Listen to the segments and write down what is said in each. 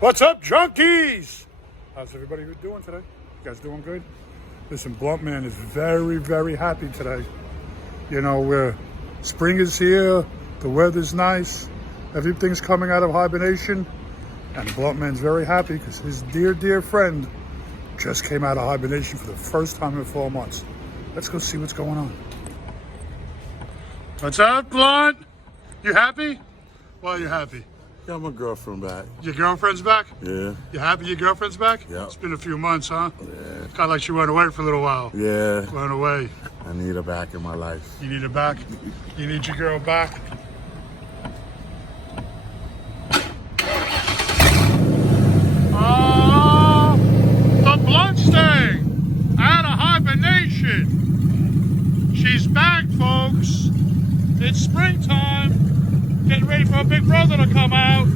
What's up, junkies? How's everybody doing today? You guys doing good? Listen, Blunt Man is very, very happy today. You know, spring is here, the weather's nice, everything's coming out of hibernation, and Blunt Man's very happy because his dear, dear friend just came out of hibernation for the first time in 4 months. Let's go see what's going on. What's up, Blunt? You happy? Why are you happy? Got my girlfriend back. Your girlfriend's back? Yeah. You happy your girlfriend's back? Yeah. It's been a few months, huh? Yeah. Kind of like she went away for a little while. Yeah. Went away. I need her back in my life. You need her back? You need your girl back? Oh, the Bluntstang out of hibernation. She's back, folks. It's springtime. Getting ready for a big brother to come out.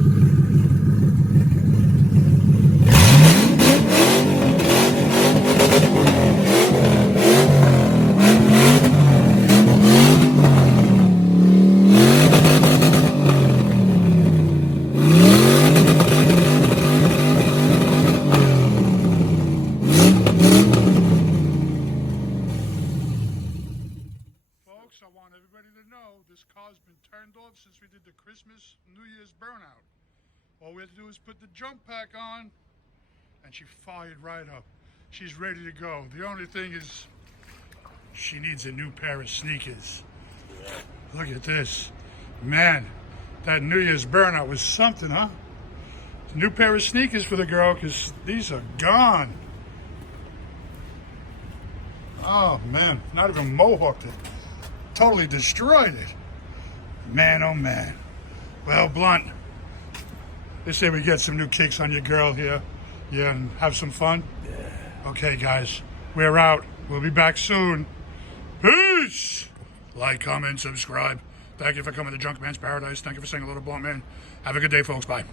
Folks, I want everybody to know this car's been turned off since we did the Christmas New Year's burnout. All we had to do is put the jump pack on and she fired right up. She's ready to go. The only thing is she needs a new pair of sneakers. Look at this. Man, that New Year's burnout was something, huh? New pair of sneakers for the girl because these are gone. Oh man, not even mohawked it. Totally destroyed it. Man, oh man. Well, Blunt, they say we get some new kicks on your girl here. Yeah, and have some fun? Yeah. Okay, guys, we're out. We'll be back soon. Peace! Like, comment, subscribe. Thank you for coming to Junk Man's Paradise. Thank you for saying hello to Blunt Man. Have a good day, folks. Bye.